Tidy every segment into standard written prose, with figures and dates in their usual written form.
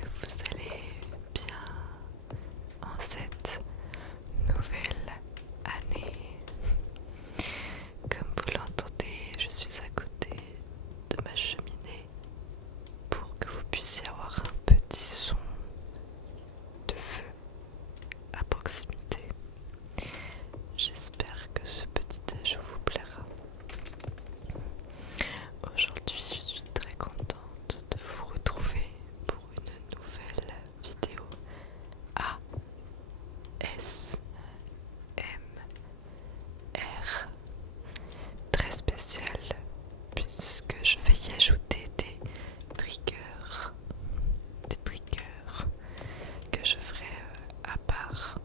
que vous allez bien en cette nouvelle année. Comme vous l'entendez, je suis à côté de ma cheminée pour que vous puissiez avoir un petit son de feu à proximité. J'espère que ce petit ajout vous plaira. Aujourd'hui, je suis très contente de vous retrouver pour une nouvelle vidéo ASMR très spéciale puisque je vais y ajouter des triggers que je ferai à part.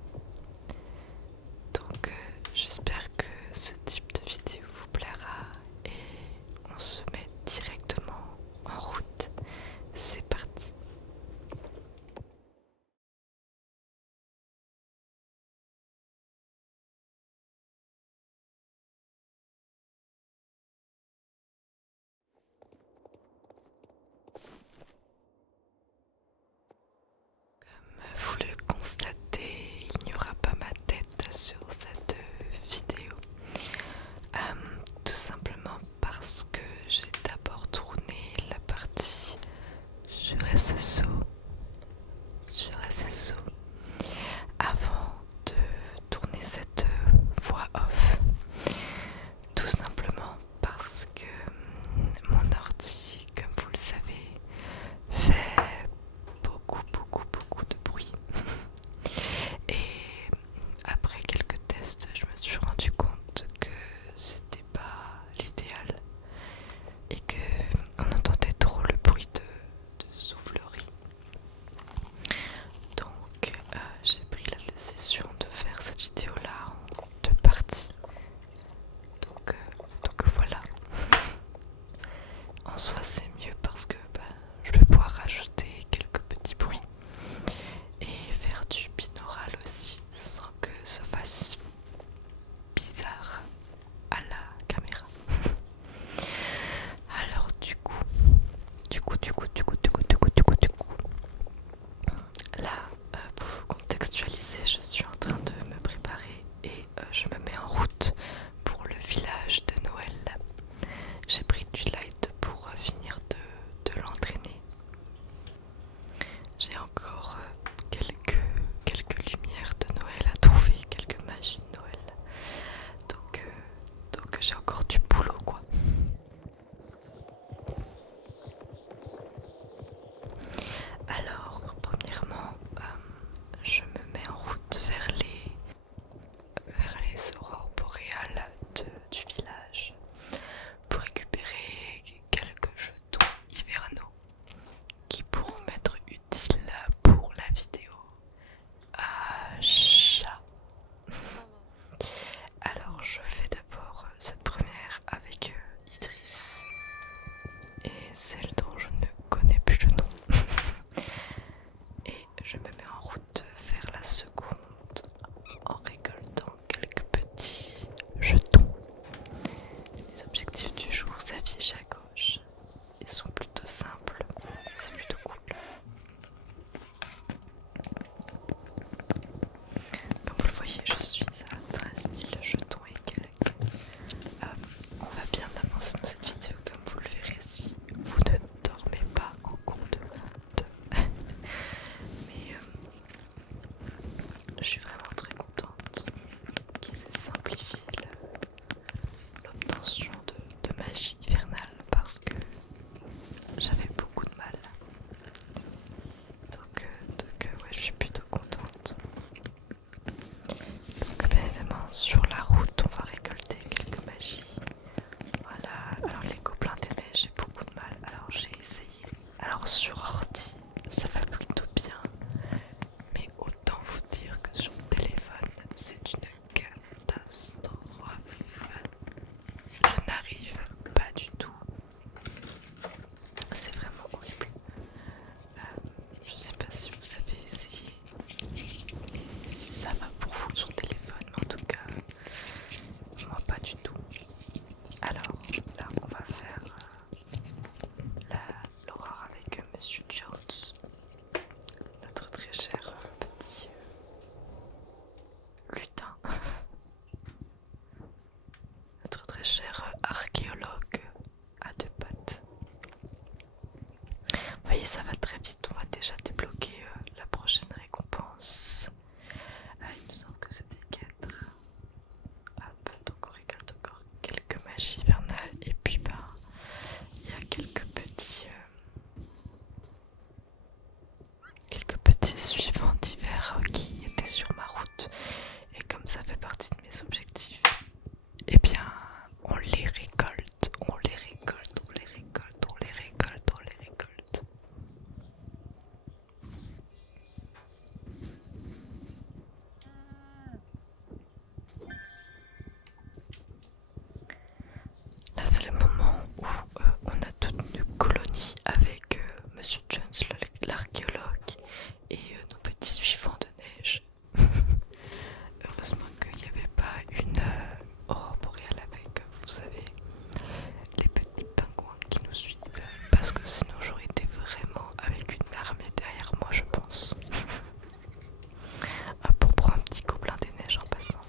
Donc j'espère que ce type de vidéo vous plaira et on se met directement en route. C'est parti. Vous le constatez, il n'y aura pas ma tête sur cette vidéo. Tout simplement parce que j'ai d'abord tourné la partie sur SSO avant de tourner cette voix off. Tout simplement parce que mon ordi, comme vous le savez, fait beaucoup de bruit. Et après quelques tests, je me suis rendu compte que c'était pas l'idéal et que on entendait trop le bruit de soufflerie. ça va très vite, on va déjà débloquer la prochaine récompense. Il me semble que c'était 4. Hop, donc on récolte encore quelques magies hivernales et puis il y a quelques petits suivants d'hiver qui étaient sur ma route et comme ça fait partie de mes objectifs, eh bien on les récolte, on les récolte, on les récolte, on les récolte, on les récolte. Là c'est le moment où on a toute une colonie avec Monsieur Jones l'archéologue et nos petits suivants de neige. Heureusement qu'il n'y avait pas une aurore boréale avec, vous savez, les petits pingouins qui nous suivent, parce que sinon j'aurais été vraiment avec une armée derrière moi, je pense. Pour prendre un petit gobelin des neiges en passant.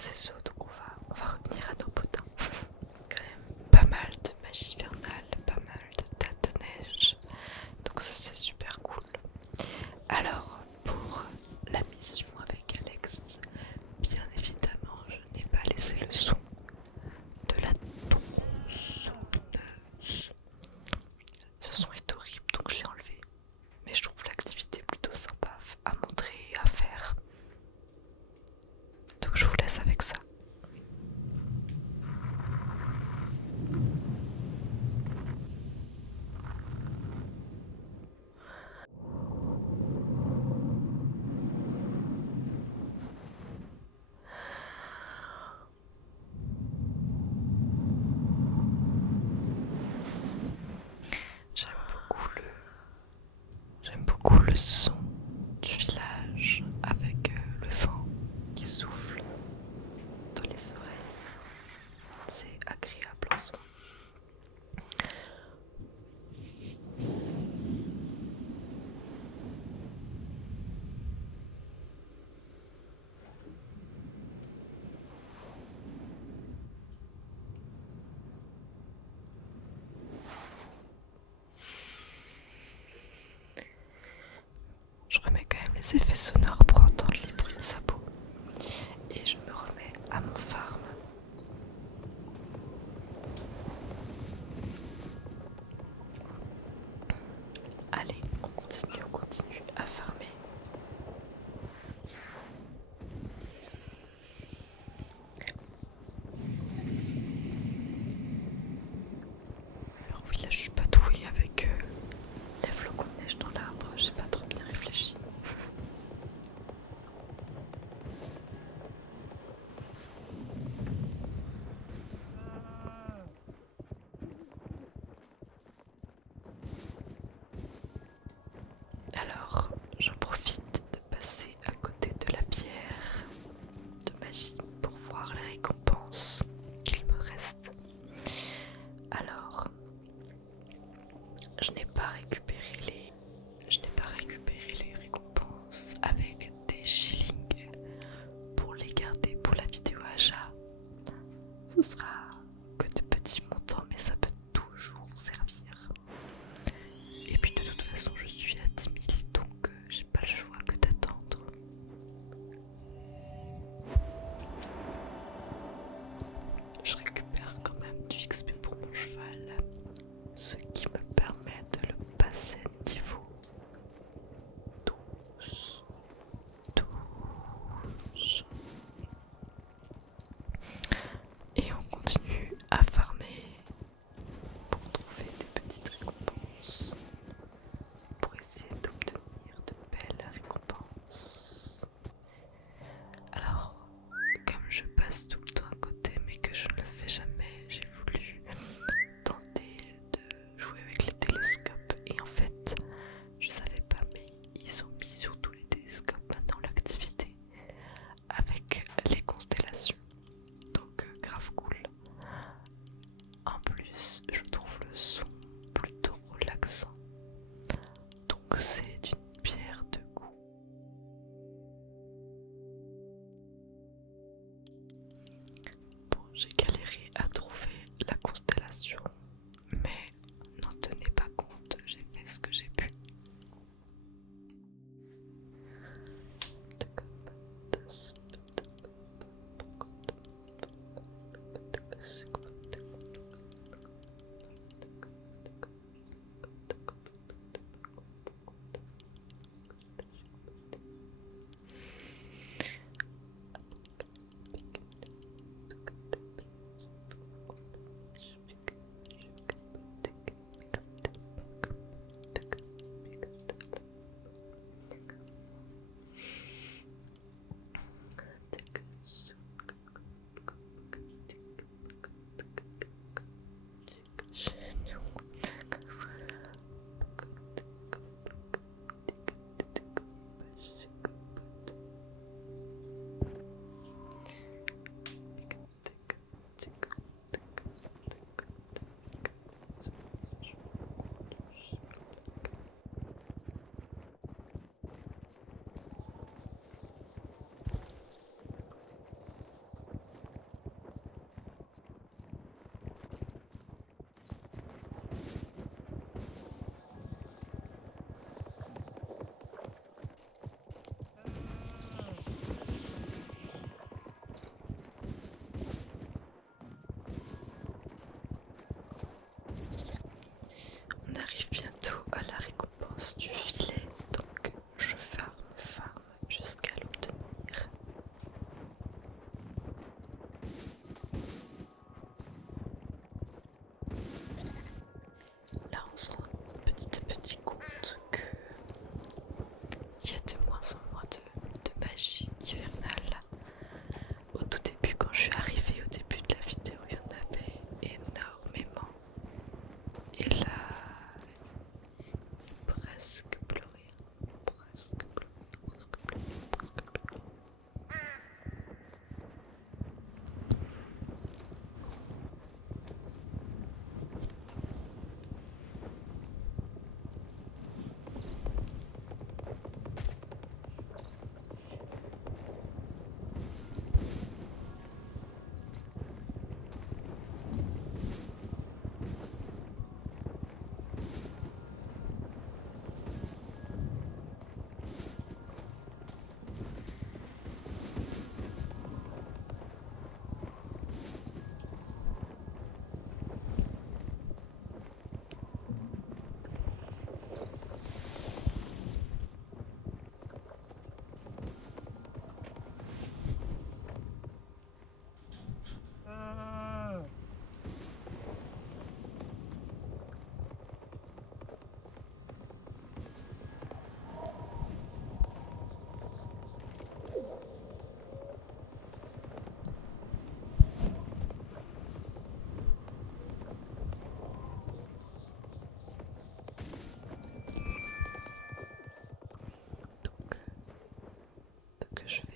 assez chaud, donc on va revenir à nos potins. Quand même pas mal de magie hivernale, pas mal de tas de neige, donc ça c'est super cool. Alors pour la mission avec Alex, bien évidemment je n'ai pas laissé le son de la tronçonneuse. Ce son est horrible donc je l'ai enlevé, mais je trouve l'activité plutôt sympa à montrer et à faire. Donc je vous laisse avec ça. J'aime beaucoup le son du village avec le vent qui souffle dans les oreilles. C'est agréable en soi. Je remets quand même les effets sonores pour entendre les bruits de sabots. Et je me remets à mon farm. Allez, on continue à farmer. Alors oui, là je suis pas douée avec les flocons de neige dans l'arbre, j'ai pas trop bien réfléchi.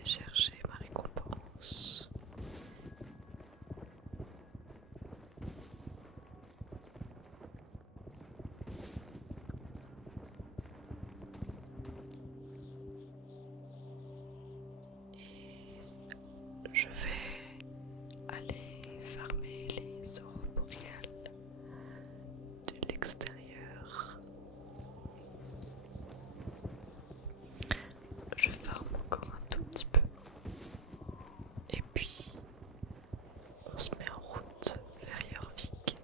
vais chercher ma récompense. Et je vais aller farmer les aurores boréales de l'extérieur. Je farme encore un tout petit peu. Et puis, on se met en route vers Jorvik.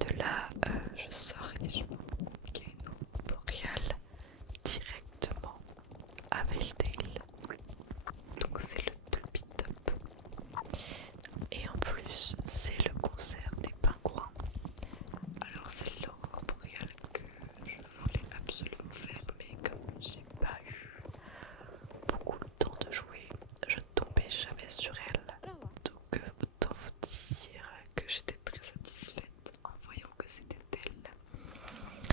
De là, je sors et je vois qu'il y a une eau boréale directement à Veldale. Donc c'est le Topi Top. Et en plus, c'est le concert des pingouins. Alors c'est l'aurore boréale que je voulais absolument faire, mais comme j'ai pas eu beaucoup de temps de jouer, je ne tombais jamais sur elle. Donc autant vous dire que j'étais très satisfaite en voyant que c'était elle.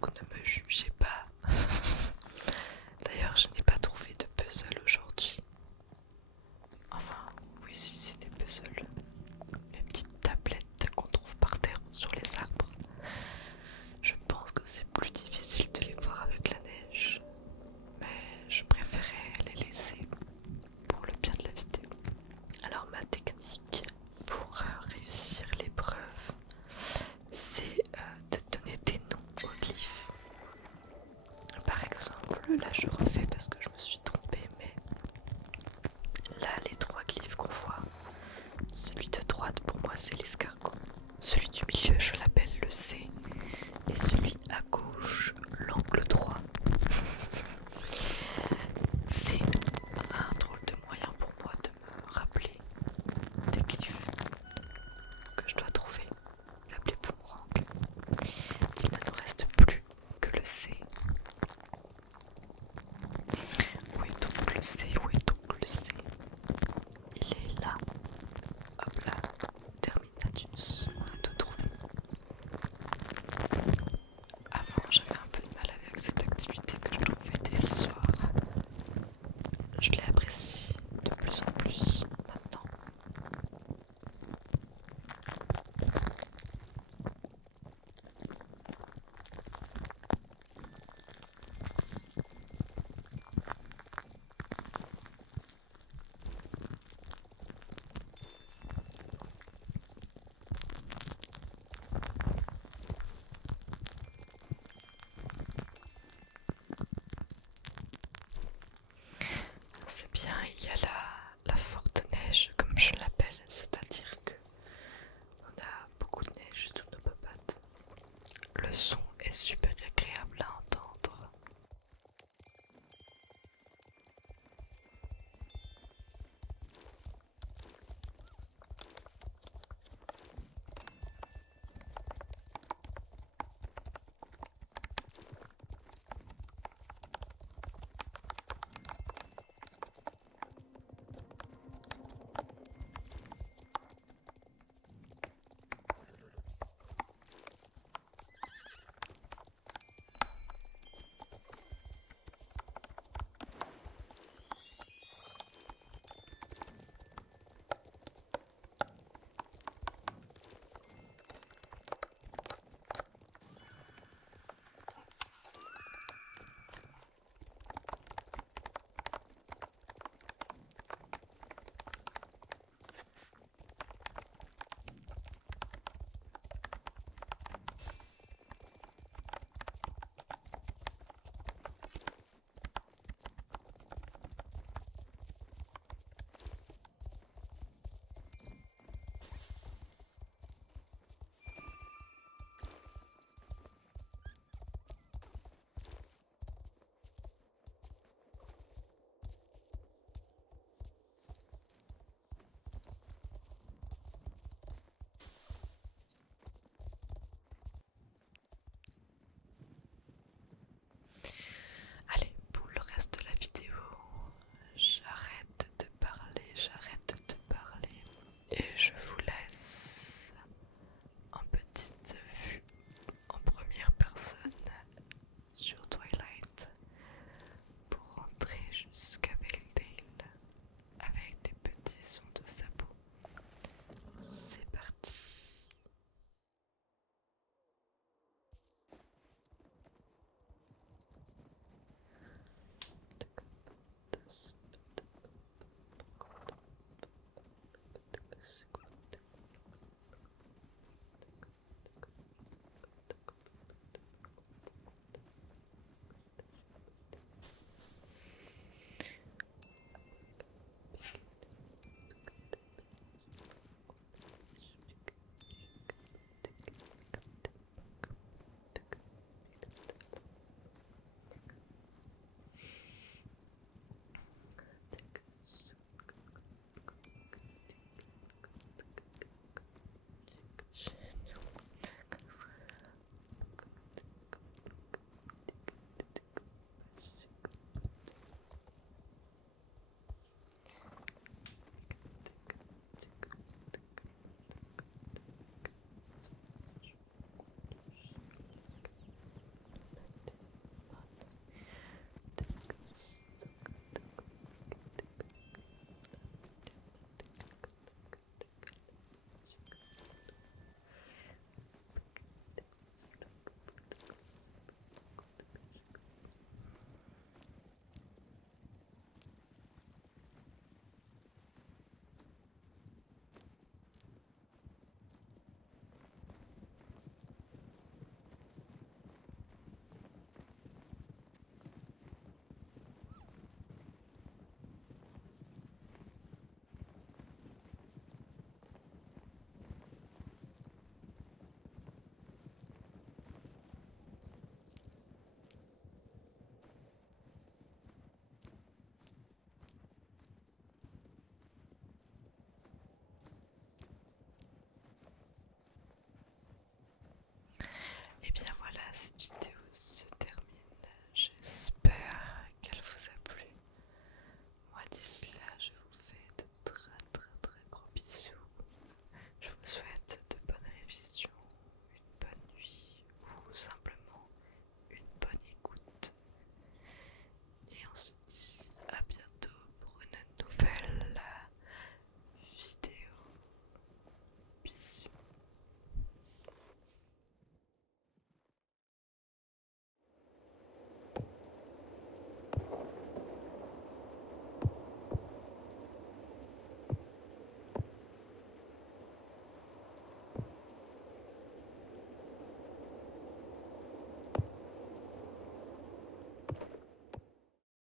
donc ne me jugez pas. D'ailleurs, je n'ai pas trouvé de puzzle aujourd'hui. Enfin, oui, si c'est des puzzles. Les petites tablettes qu'on trouve par terre sur les arbres. Je pense que c'est plus difficile de les voir avec la neige. Mais je préférais les laisser pour le bien de la vidéo. Alors ma technique pour réussir l'épreuve, c'est de donner des noms aux glyphes. Par exemple, là je refais parce que je me suis trompée, mais là les trois glyphes qu'on voit, celui de droite pour moi c'est l'escargot, celui du milieu je l'appelle le C, et celui à gauche l'angle droit. C'est un drôle de moyen pour moi de me rappeler des glyphes que je dois trouver. L'appeler boomerang. Il ne nous reste plus que le C. Oui, donc le C,